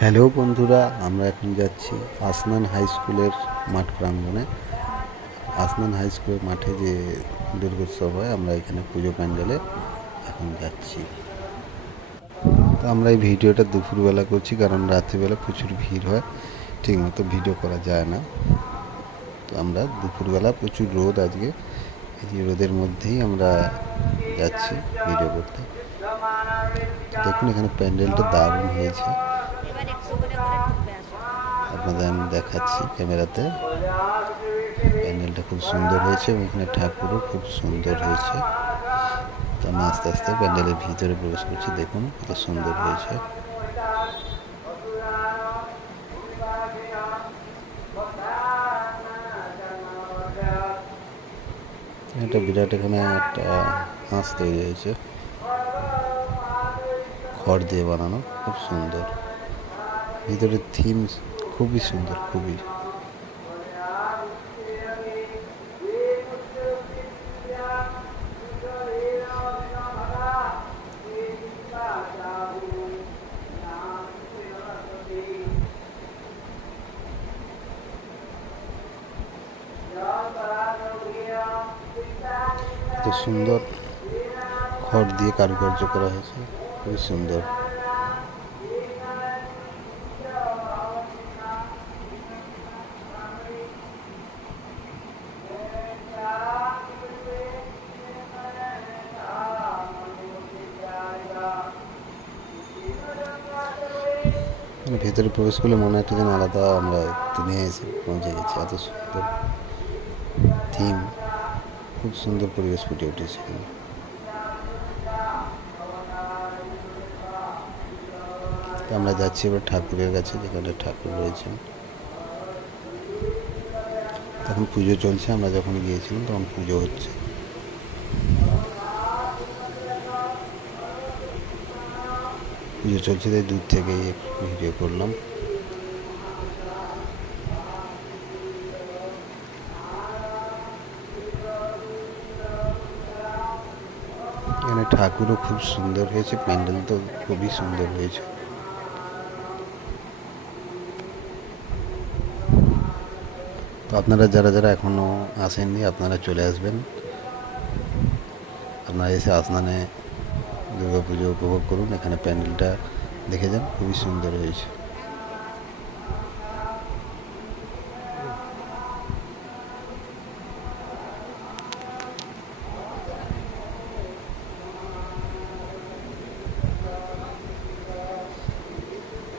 Hello বন্ধুরা, আমরা এখন যাচ্ছি আসনান হাই স্কুলের মাঠ প্রাঙ্গণে। আসনান হাই স্কুলের মাঠে যে দুর্গোৎসব হয়, আমরা এখানে পুজো প্যান্ডেলে এখন যাচ্ছি। তো আমরা এই ভিডিওটা দুপুরবেলা করছি, কারণ রাত্রিবেলা প্রচুর ভিড় হয়, ঠিকমতো ভিডিও করা যায় না। তো আমরা দুপুরবেলা, প্রচুর রোদ আজকে, এই রোদের মধ্যেই আমরা যাচ্ছি ভিডিও করতে। দেখুন এখানে প্যান্ডেলটা দারুণ হয়েছে, আপনাদের আমি দেখাচ্ছি ক্যামেরাতে। প্যান্ডেলটা খুব সুন্দর হয়েছে এবং এখানে ঠাকুরও খুব সুন্দর হয়েছে। তো আমি আস্তে আস্তে প্যান্ডেলের ভিতরে প্রবেশ করছি। দেখুন কত সুন্দর হয়েছে। একটা বিরাট এখানে একটা হাঁস তৈরি হয়েছে, খড় দিয়ে বানানো, খুব সুন্দর। ভিতরে থিম খুবই সুন্দর, খুবই। তো সুন্দর খড় দিয়ে কারুকার্য করা হয়েছে, খুবই সুন্দর। ভেতরে প্রবেশ করলে মনে একটা যেন আলাদা আমরা দুনিয়া এসে পৌঁছে গেছি। এত সুন্দর থিম, খুব সুন্দর পরিবেশ ফুটে উঠেছে। আমরা যাচ্ছি এবার ঠাকুরের কাছে, যেখানে ঠাকুর রয়েছেন। তখন পুজো চলছে, আমরা যখন গিয়েছিলাম তখন পুজো হচ্ছে। পুজো চলছে, তাই দূর থেকেই ভিডিও করলাম। এখানে ঠাকুরও খুব সুন্দর হয়েছে, প্যান্ডেল তো খুবই সুন্দর হয়েছে। তো আপনারা যারা যারা এখনও আসেননি, আপনারা চলে আসবেন। আপনারা এসে আসনানে দুর্গা পুজো উপভোগ করুন। এখানে প্যান্ডেলটা দেখে যান, খুবই সুন্দর হয়েছে।